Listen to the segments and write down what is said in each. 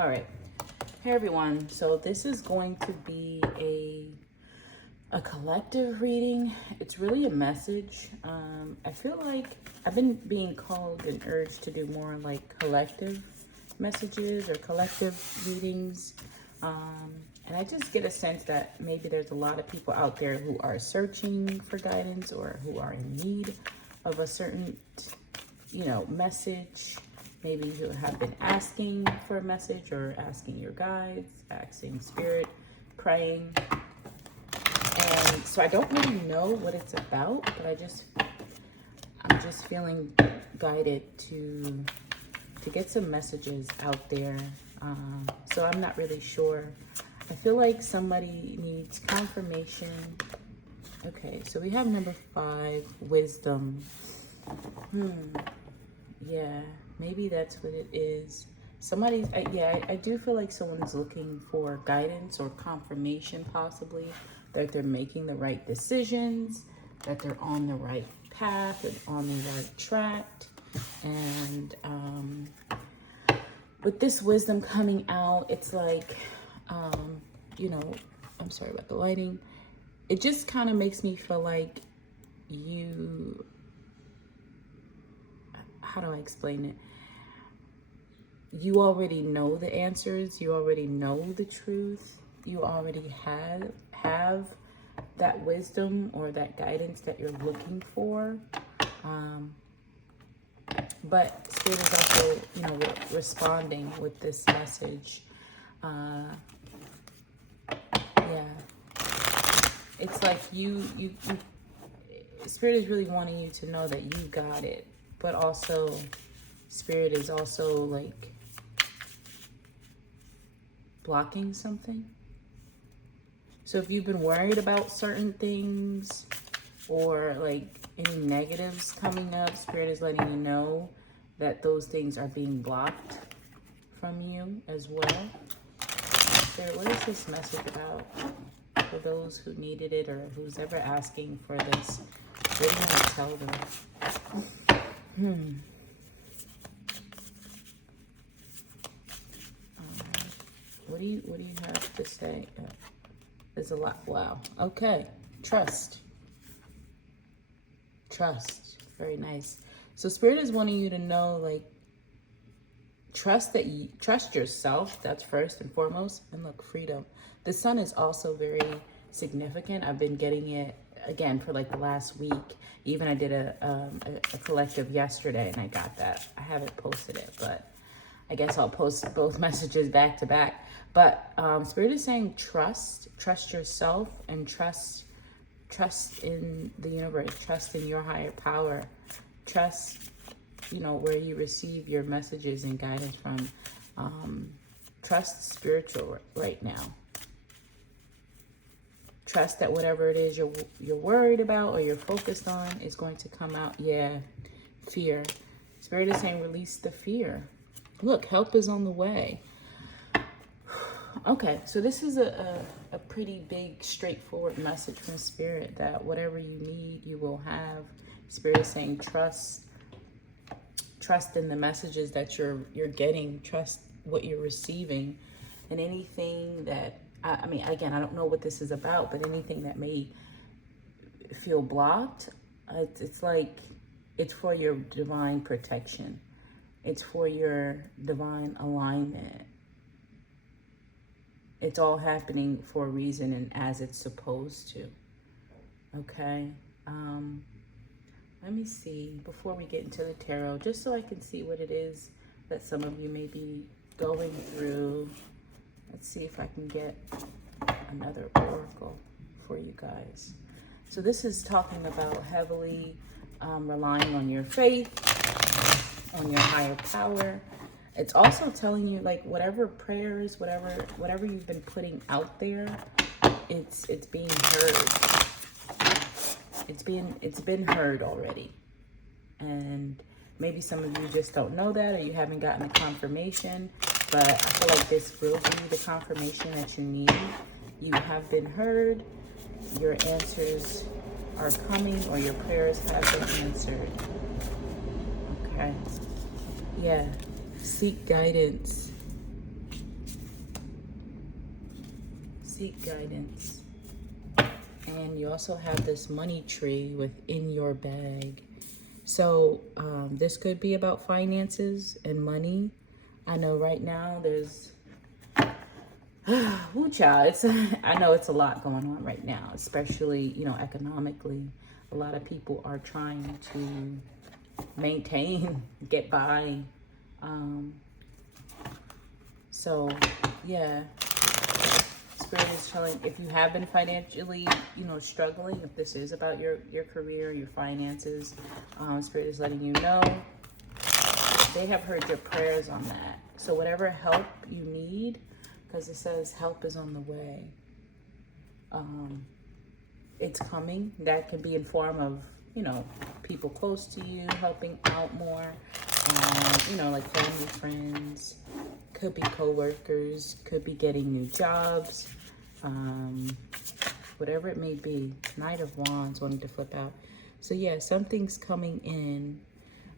All right. Hey everyone. So this is going to be a collective reading. It's really a message. I feel like I've been being called and urged to do more like collective messages or collective readings. And I just get a sense that maybe there's a lot of people out there who are searching for guidance or who are in need of a certain, message. Maybe you have been asking for a message or asking your guides, asking spirit, praying. And so I don't really know what it's about, but I'm just feeling guided to get some messages out there. So I'm not really sure. I feel like somebody needs confirmation. Okay, so we have number 5, wisdom. Yeah, maybe that's what it is. I do feel like someone's looking for guidance or confirmation possibly that they're making the right decisions, that they're on the right path and on the right track. And with this wisdom coming out, it's like, I'm sorry about the lighting. It just kind of makes me feel like how do I explain it? You already know the answers. You already know the truth. You already have that wisdom or that guidance that you're looking for. But Spirit is also, responding with this message. It's like you Spirit is really wanting you to know that you got it. But also, Spirit is also like blocking something. So if you've been worried about certain things or like any negatives coming up, Spirit is letting you know that those things are being blocked from you as well. Spirit, what is this message about for those who needed it or who's ever asking for this? What do you want to tell them? What do you have to say? There's a lot. Wow. Okay. Trust. Very nice. So Spirit is wanting you to know, like, trust yourself. That's first and foremost. And look, freedom. The sun is also very significant. I've been getting it again for like the last week. Even I did a collective yesterday and I got that. I haven't posted it, but I guess I'll post both messages back to back. But Spirit is saying trust yourself and trust in the universe, trust in your higher power, trust, where you receive your messages and guidance from. Trust spiritual right now. Trust that whatever it is you're worried about or you're focused on is going to come out. Yeah, fear. Spirit is saying release the fear. Look, help is on the way. Okay, so this is a pretty big, straightforward message from Spirit that whatever you need, you will have. Spirit is saying trust in the messages that you're getting. Trust what you're receiving, and anything that again, I don't know what this is about, but anything that may feel blocked, it's like it's for your divine protection. It's for your divine alignment. It's all happening for a reason and as it's supposed to. Okay. Let me see before we get into the tarot, just so I can see what it is that some of you may be going through. Let's see if I can get another oracle for you guys. So this is talking about heavily relying on your faith, on your higher power. It's also telling you, like, whatever prayers, whatever you've been putting out there, it's being heard. It's been heard already. And maybe some of you just don't know that, or you haven't gotten the confirmation, but I feel like this will give you the confirmation that you need. You have been heard. Your answers are coming, or your prayers have been answered. Okay. Yeah. Seek guidance. Seek guidance. And you also have this money tree within your bag. So this could be about finances and money. I know right now there's, ooh, child, I know it's a lot going on right now, especially, you know, economically. A lot of people are trying to maintain, get by. So, yeah. Spirit is telling, if you have been financially, you know, struggling, if this is about your career, your finances, Spirit is letting you know they have heard your prayers on that. So whatever help you need, because it says help is on the way, it's coming. That can be in form of, you know, people close to you helping out more, you know, like family, friends, could be co-workers, could be getting new jobs, whatever it may be. Knight of Wands wanting to flip out. So yeah, something's coming in,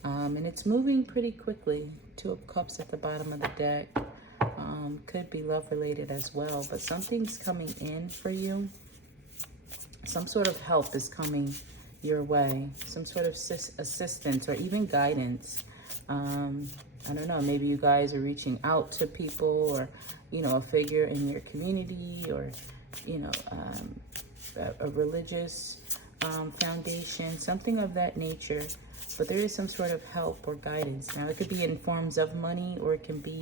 and it's moving pretty quickly. Two of Cups at the bottom of the deck. Could be love related as well, but something's coming in for you. Some sort of help is coming your way, some sort of assistance or even guidance. I don't know, maybe you guys are reaching out to people, or, you know, a figure in your community, or, you know, a religious foundation, something of that nature. But there is some sort of help or guidance. Now, it could be in forms of money, or it can be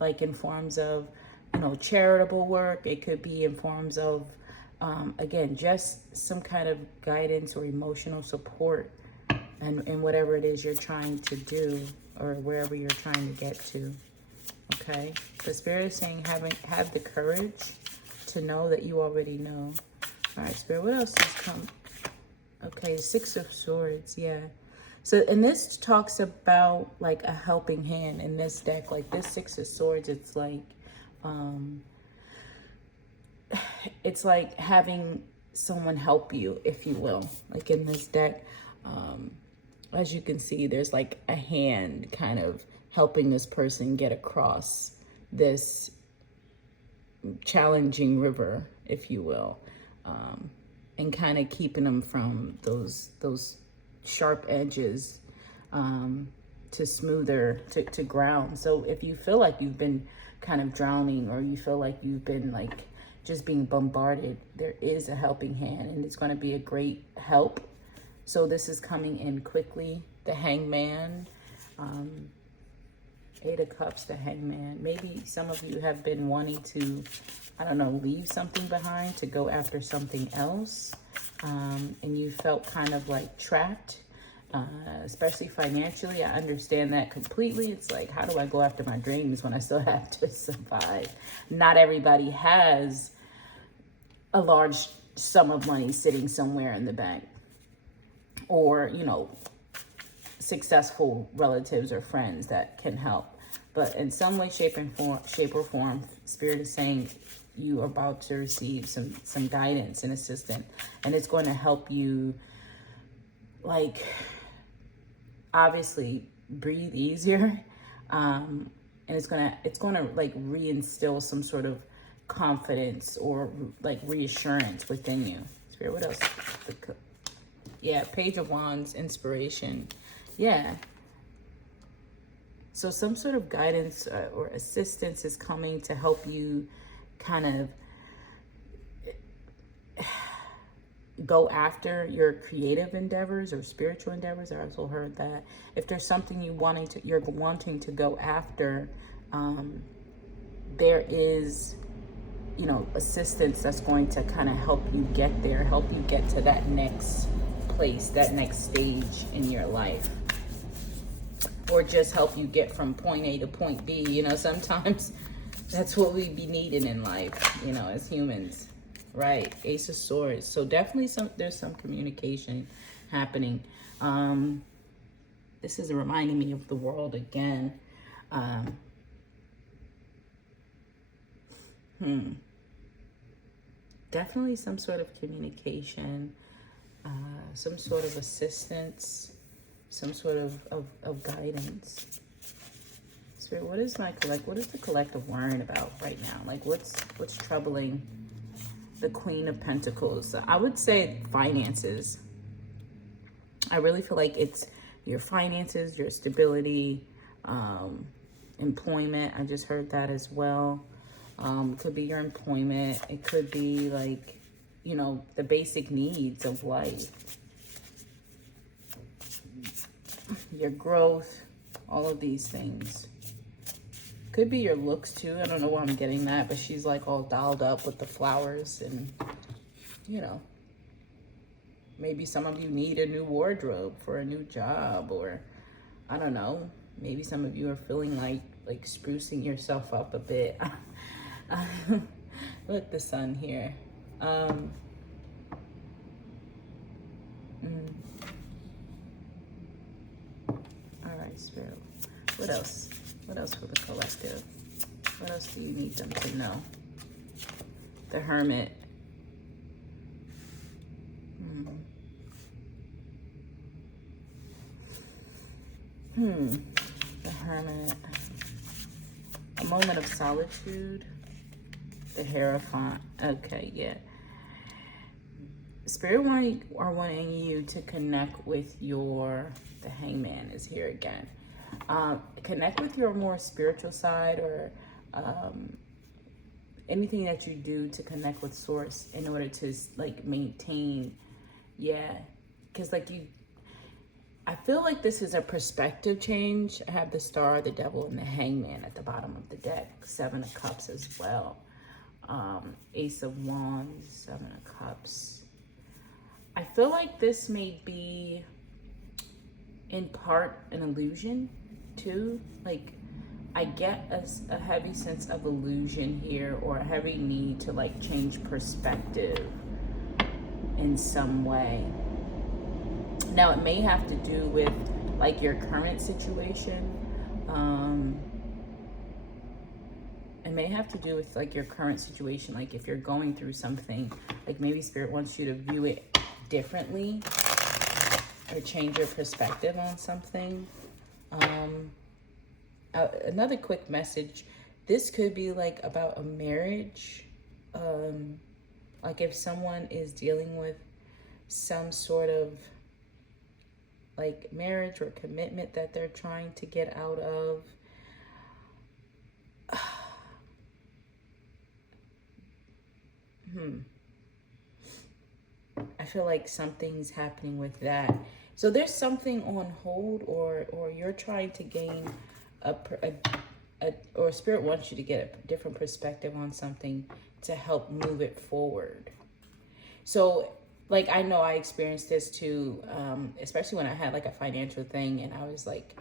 like in forms of, you know, charitable work. It could be in forms of, again, just some kind of guidance or emotional support, and whatever it is you're trying to do, or wherever you're trying to get to. Okay, the Spirit is saying have the courage to know that you already know. All right, Spirit, what else has come? Okay, Six of Swords. Yeah. So, and this talks about like a helping hand in this deck. Like this Six of Swords, it's like having someone help you, if you will. Like in this deck, as you can see, there's like a hand kind of helping this person get across this challenging river, if you will, and kind of keeping them from those sharp edges, to smoother, to ground. So if you feel like you've been kind of drowning, or you feel like you've been like just being bombarded, there is a helping hand, and it's going to be a great help. So this is coming in quickly. The Hangman, Eight of Cups, the Hangman. Maybe some of you have been wanting to, I don't know, leave something behind to go after something else, and you felt kind of like trapped, especially financially. I understand that completely. It's like, how do I go after my dreams when I still have to survive? Not everybody has a large sum of money sitting somewhere in the bank, or, you know, successful relatives or friends that can help. But in some way, shape or form, Spirit is saying you are about to receive some guidance and assistance, and it's going to help you, like, obviously breathe easier, and it's gonna like reinstill some sort of confidence or like reassurance within you. Spirit, what else? Yeah, Page of Wands, inspiration. Yeah. So some sort of guidance or assistance is coming to help you kind of go after your creative endeavors or spiritual endeavors. I also heard that if there's something you're wanting to go after, there is, you know, assistance that's going to kind of help you get there, help you get to that next place, that next stage in your life, or just help you get from point A to point B. You know, sometimes that's what we be needing in life, you know, as humans, right? Ace of Swords. So definitely there's some communication happening. This is reminding me of the World again. Definitely some sort of communication, some sort of assistance, some sort of guidance. Spirit, what is the collective worrying about right now? Like what's troubling the Queen of Pentacles. So I would say finances. I really feel like it's your finances, your stability, employment. I just heard that as well. It could be your employment. It could be like, you know, the basic needs of life. Your growth, all of these things. Could be your looks too. I don't know why I'm getting that, but she's like all dolled up with the flowers and, you know, maybe some of you need a new wardrobe for a new job, or I don't know. Maybe some of you are feeling like sprucing yourself up a bit. Look, the sun here. All right, Spirit. What else? What else for the collective? What else do you need them to know? The Hermit. The Hermit. A moment of solitude. The Hierophant. Okay, yeah. Spirit are wanting you to connect with your, the Hangman is here again. Connect with your more spiritual side, or anything that you do to connect with Source in order to like maintain, because like I feel like this is a perspective change. I have the Star, the Devil, and the Hangman at the bottom of the deck. 7 of Cups as well. Ace of Wands, 7 of Cups. I feel like this may be in part an illusion too. Like I get a heavy sense of illusion here, or a heavy need to like change perspective in some way. Now it may have to do with like your current situation. It may have to do with like your current situation. Like if you're going through something, like maybe Spirit wants you to view it differently or change your perspective on something. Another quick message. This could be like about a marriage. Like if someone is dealing with some sort of like marriage or commitment that they're trying to get out of. I feel like something's happening with that. So there's something on hold, or you're trying to gain or Spirit wants you to get a different perspective on something to help move it forward. So like, I know I experienced this too, especially when I had like a financial thing and I was like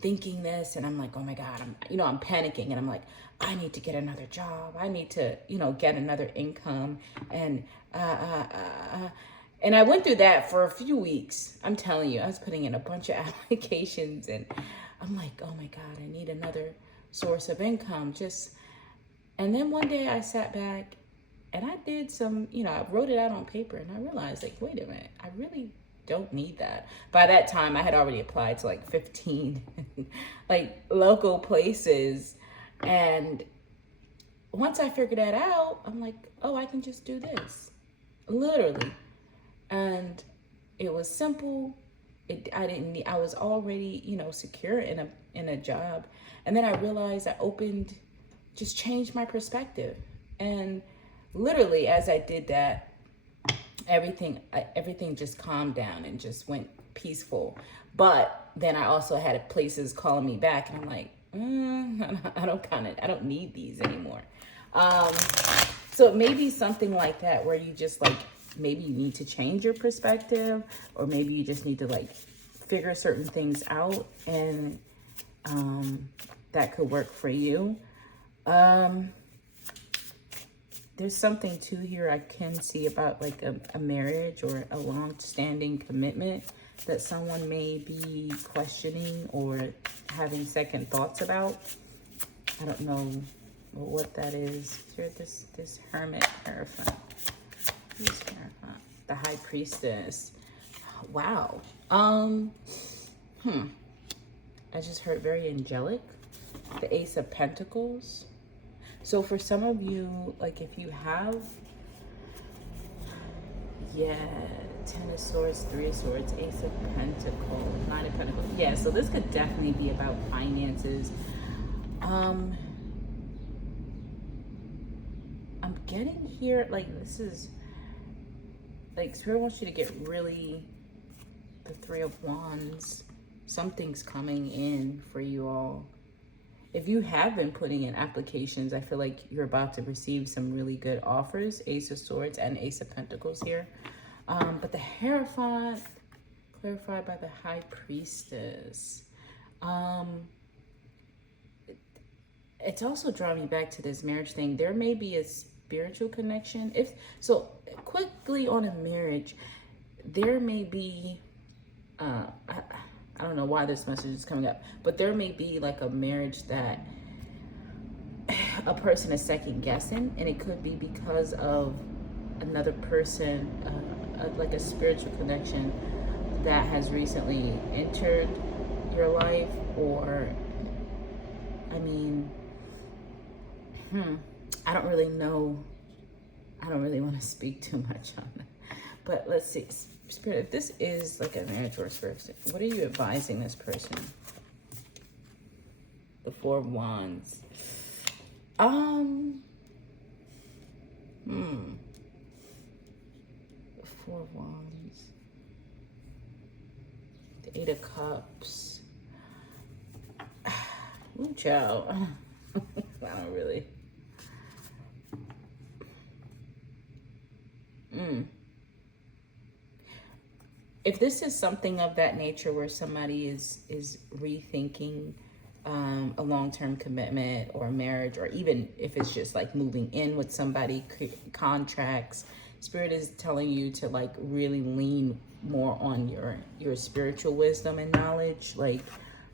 thinking this, and I'm like, oh my God, I'm panicking, and I'm like, I need to get another job. I need to, get another income. And I went through that for a few weeks. I'm telling you, I was putting in a bunch of applications, and I'm like, oh my God, I need another source of income. And then one day I sat back and I did some, I wrote it out on paper, and I realized like, wait a minute, I really don't need that. By that time I had already applied to like 15 like local places. And once I figured that out, I'm like, oh, I can just do this, literally. And it was simple. I was already, secure in a job. And then I realized just changed my perspective. And literally as I did that, everything just calmed down and just went peaceful. But then I also had places calling me back, and I'm like, I don't need these anymore. So it may be something like that, where you just like, maybe you need to change your perspective, or maybe you just need to like figure certain things out, and that could work for you. There's something too here I can see about like a marriage or a long-standing commitment that someone may be questioning or having second thoughts about. I don't know what that is. Here, this Hermit, Hierophant. Who's Hierophant? The High Priestess. Wow. I just heard very angelic. The Ace of Pentacles. So for some of you, like if you have Yeah, Ten of Swords, Three of Swords, Ace of Pentacles, Nine of Pentacles. Yeah, so this could definitely be about finances. I'm getting here, like, this is, like, Spirit wants you to get really, the Three of Wands. Something's coming in for you all. If you have been putting in applications, I feel like you're about to receive some really good offers. Ace of Swords and Ace of Pentacles here. But the Hierophant, clarified by the High Priestess. It's also drawing me back to this marriage thing. There may be a spiritual connection. So quickly on a marriage, there may be, I don't know why this message is coming up, but there may be like a marriage that a person is second guessing, and it could be because of another person, like a spiritual connection that has recently entered your life, or, I mean, I don't really know. I don't really want to speak too much on that, but let's see. Spirit, if this is like a marriage or a spirit, what are you advising this person? The Four of Wands. The Four of Wands. The Eight of Cups. Ooh, child. I don't really. If this is something of that nature where somebody is rethinking a long-term commitment or marriage, or even if it's just like moving in with somebody, contracts, Spirit is telling you to like really lean more on your spiritual wisdom and knowledge, like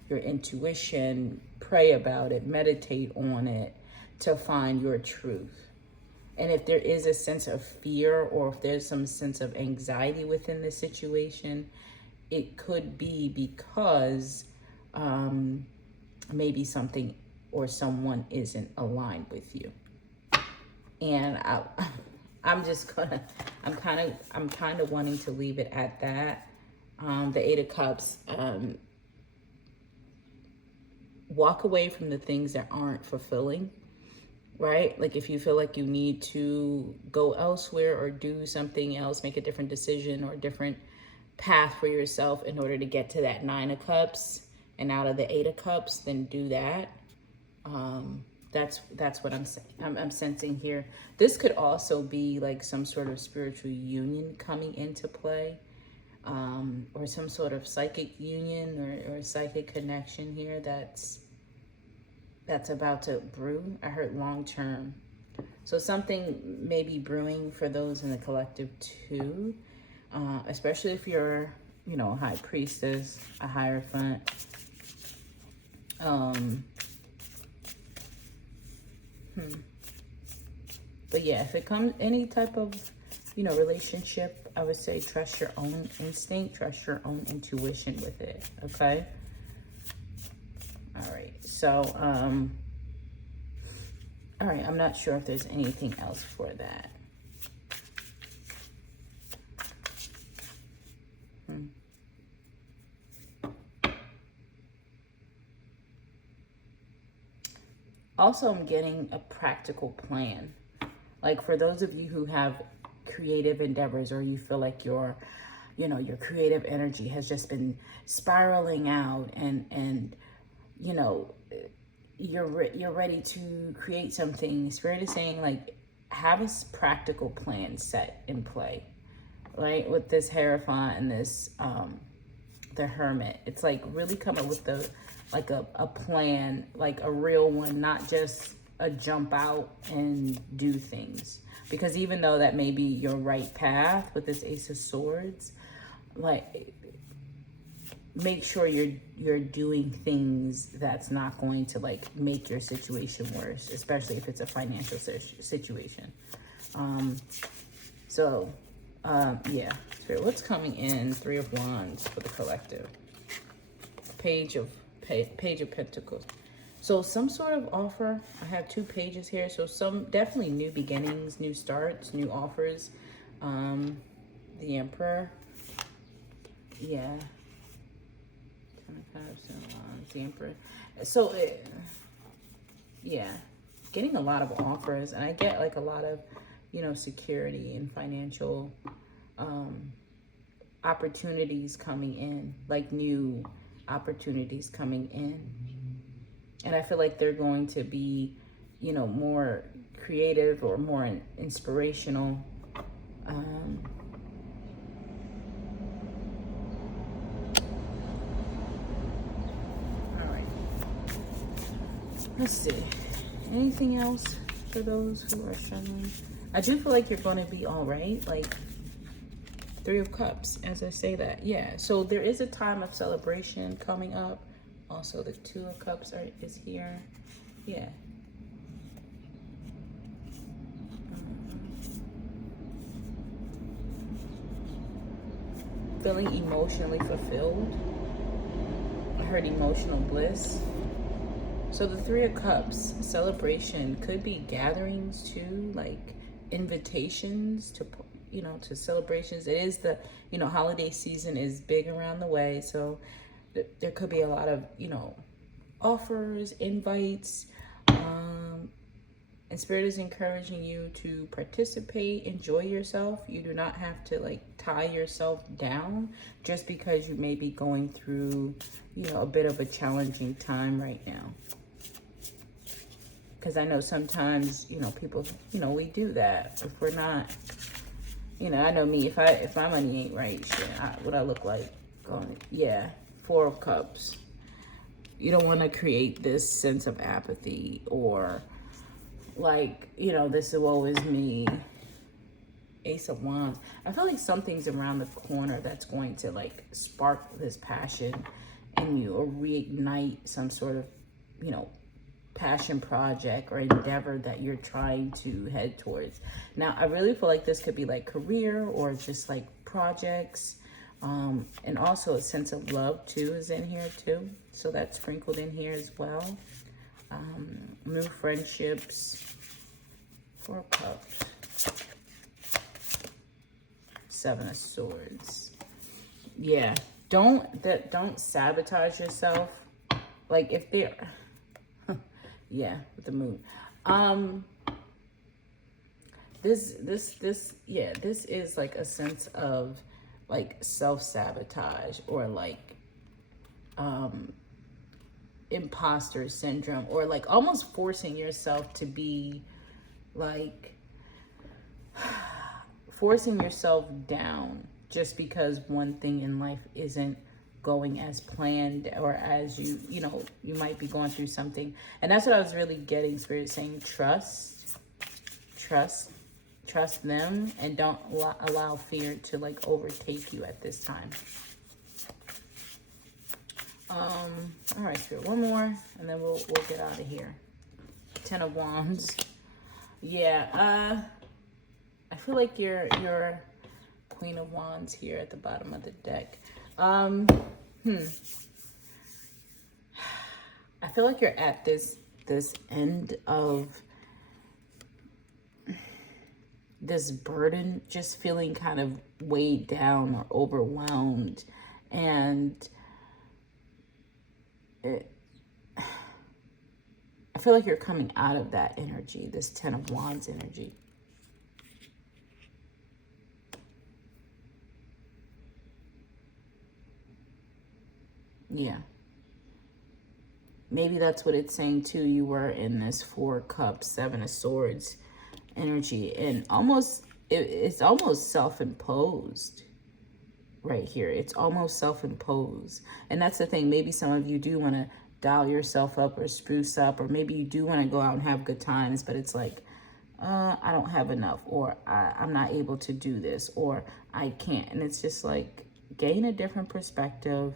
your intuition, pray about it, meditate on it to find your truth. And if there is a sense of fear, or if there's some sense of anxiety within the situation, it could be because maybe something or someone isn't aligned with you. And I'm kind of wanting to leave it at that. The Eight of Cups, walk away from the things that aren't fulfilling. Right? Like if you feel like you need to go elsewhere or do something else, make a different decision or a different path for yourself in order to get to that Nine of Cups and out of the Eight of Cups, then do that. That's what I'm sensing here. This could also be like some sort of spiritual union coming into play, or some sort of psychic union or psychic connection here that's about to brew. I heard long term. So something may be brewing for those in the collective too, especially if you're, a High Priestess, a Hierophant. But yeah, if it comes any type of, relationship, I would say trust your own instinct, trust your own intuition with it, okay? All right, so, all right, I'm not sure if there's anything else for that. Also, I'm getting a practical plan. Like for those of you who have creative endeavors, or you feel like your creative energy has just been spiraling out, and you're ready to create something. Spirit is saying like have a practical plan set in play, right? With this Hierophant and this the Hermit, it's like really come up with a plan, like a real one, not just a jump out and do things. Because even though that may be your right path with this Ace of Swords, like make sure you're doing things that's not going to like make your situation worse, especially if it's a financial situation. Yeah. Spirit, what's coming in? Three of Wands for the collective. Page of Pentacles. So some sort of offer. I have two pages here. So some definitely new beginnings, new starts, new offers the Emperor. Yeah. 25 the Emperor. So, yeah, getting a lot of offers, and I get like a lot of, you know, security and financial opportunities coming in, like new opportunities coming in. And I feel like they're going to be, you know, more creative or more inspirational. All right. Let's see. Anything else for those who are struggling? I do feel like you're going to be all right. Like, Three of Cups, as I say that. Yeah. So there is a time of celebration coming up. Also, the Two of Cups is here. Yeah. Feeling emotionally fulfilled. I heard emotional bliss. So the Three of Cups celebration could be gatherings too, like invitations to, you know, to celebrations. It is the, you know, holiday season is big around the way. So there could be a lot of, you know, offers, invites. And Spirit is encouraging you to participate, enjoy yourself. You do not have to like tie yourself down just because you may be going through, you know, a bit of a challenging time right now. Because I know sometimes, you know, people, you know, we do that. If we're not, you know, I know me, if my money ain't right, shit, what I look like going, yeah, Four of Cups. You don't want to create this sense of apathy or like, you know, this is woe is me. Ace of Wands. I feel like something's around the corner that's going to like spark this passion in you or reignite some sort of, you know, passion project or endeavor that you're trying to head towards. Now, I really feel like this could be like career or just like projects. And also a sense of love too is in here too. So that's sprinkled in here as well. New friendships. Four of Cups. Seven of Swords. Yeah. Don't sabotage yourself. Like if they're yeah, with the moon. This is like a sense of like self-sabotage or like imposter syndrome or like almost forcing yourself to be like forcing yourself down just because one thing in life isn't going as planned or as you know, you might be going through something. And that's what I was really getting, Spirit saying trust them and don't allow fear to like overtake you at this time. All right, Spirit, one more and then we'll get out of here. Ten of Wands. Yeah, I feel like you're Queen of Wands here at the bottom of the deck. I feel like you're at this end of this burden, just feeling kind of weighed down or overwhelmed. And I feel like you're coming out of that energy, this Ten of Wands energy. Yeah. Maybe that's what it's saying too. You were in this Four of Cups, Seven of Swords energy, and it's almost self-imposed right here. It's almost self-imposed. And that's the thing. Maybe some of you do want to dial yourself up or spruce up, or maybe you do want to go out and have good times, but it's like, I don't have enough, or I'm not able to do this, or I can't. And it's just like, gain a different perspective.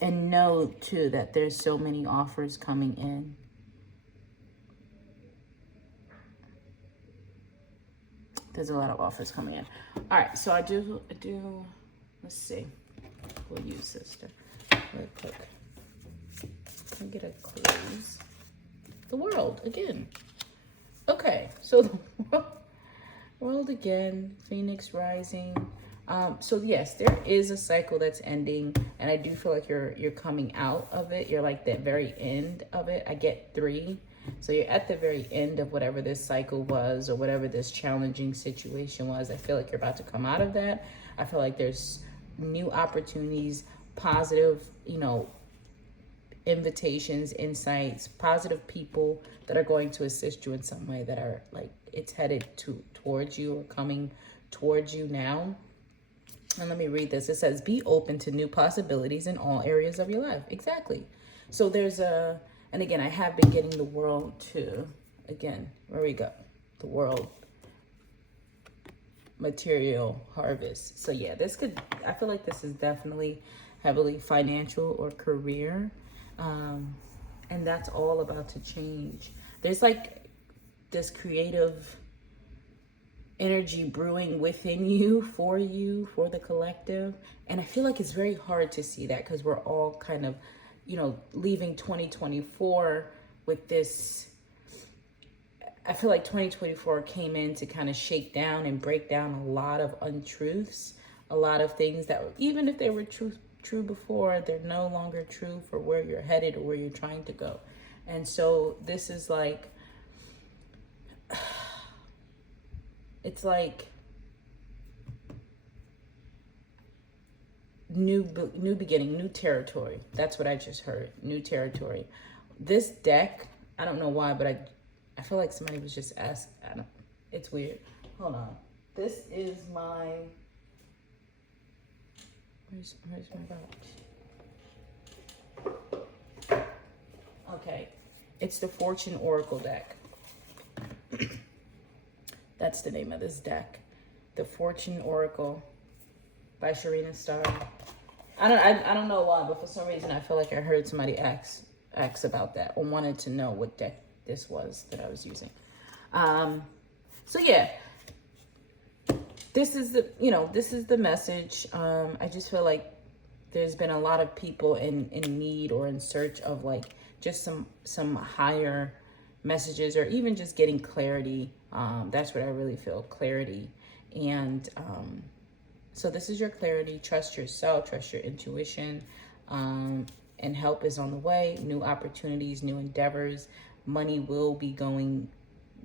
And know too that there's so many offers coming in. There's a lot of offers coming in. All right, so I do, let's see. We'll use this real quick. Can I get a close? The World, again. Okay, so the World again, Phoenix rising. So yes, there is a cycle that's ending, and I do feel like you're coming out of it. You're like the very end of it. I get 3. So you're at the very end of whatever this cycle was, or whatever this challenging situation was. I feel like you're about to come out of that. I feel like there's new opportunities, positive, invitations, insights, positive people that are going to assist you in some way, that are like, it's headed towards you or coming towards you now. And let me read this. It says, be open to new possibilities in all areas of your life. Exactly. So there's and again, I have been getting the world too. Again, where we go, the world, material, harvest. So yeah, I feel like this is definitely heavily financial or career. And that's all about to change. There's like this creative energy brewing within you, for the collective. And I feel like it's very hard to see that, because we're all kind of, leaving 2024 with this. I feel like 2024 came in to kind of shake down and break down a lot of untruths, a lot of things that, even if they were true before, they're no longer true for where you're headed or where you're trying to go. And so this is like, it's like new beginning, new territory. That's what I just heard. New territory. This deck, I don't know why, but I feel like somebody was just asked. It's weird. Hold on. This is my. Where's my box? Okay, it's the Fortune Oracle deck. That's the name of this deck, the Fortune Oracle by Sharina Starr. I don't know why, but for some reason I feel like I heard somebody ask about that, or wanted to know what deck this was that I was using. So yeah, this is the message. I just feel like there's been a lot of people in need or in search of like just some higher messages, or even just getting clarity. That's what I really feel, clarity. And so this is your clarity. Trust yourself, trust your intuition, and help is on the way. New opportunities, new endeavors. Money will be going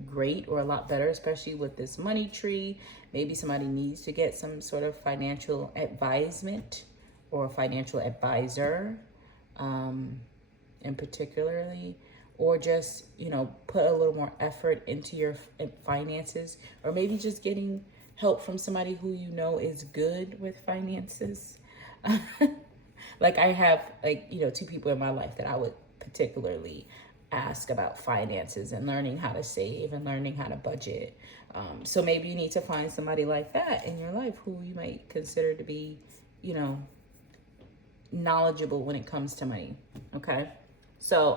great, or a lot better, especially with this money tree. Maybe somebody needs to get some sort of financial advisement or a financial advisor, and particularly, or just, put a little more effort into your finances, or maybe just getting help from somebody who is good with finances. Like I have 2 people in my life that I would particularly ask about finances and learning how to save and learning how to budget. So maybe you need to find somebody like that in your life who you might consider to be, knowledgeable when it comes to money. Okay. So,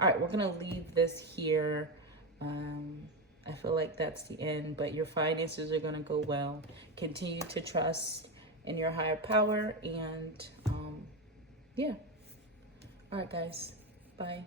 all right, we're going to leave this here. I feel like that's the end, but your finances are going to go well. Continue to trust in your higher power. And yeah. All right, guys. Bye.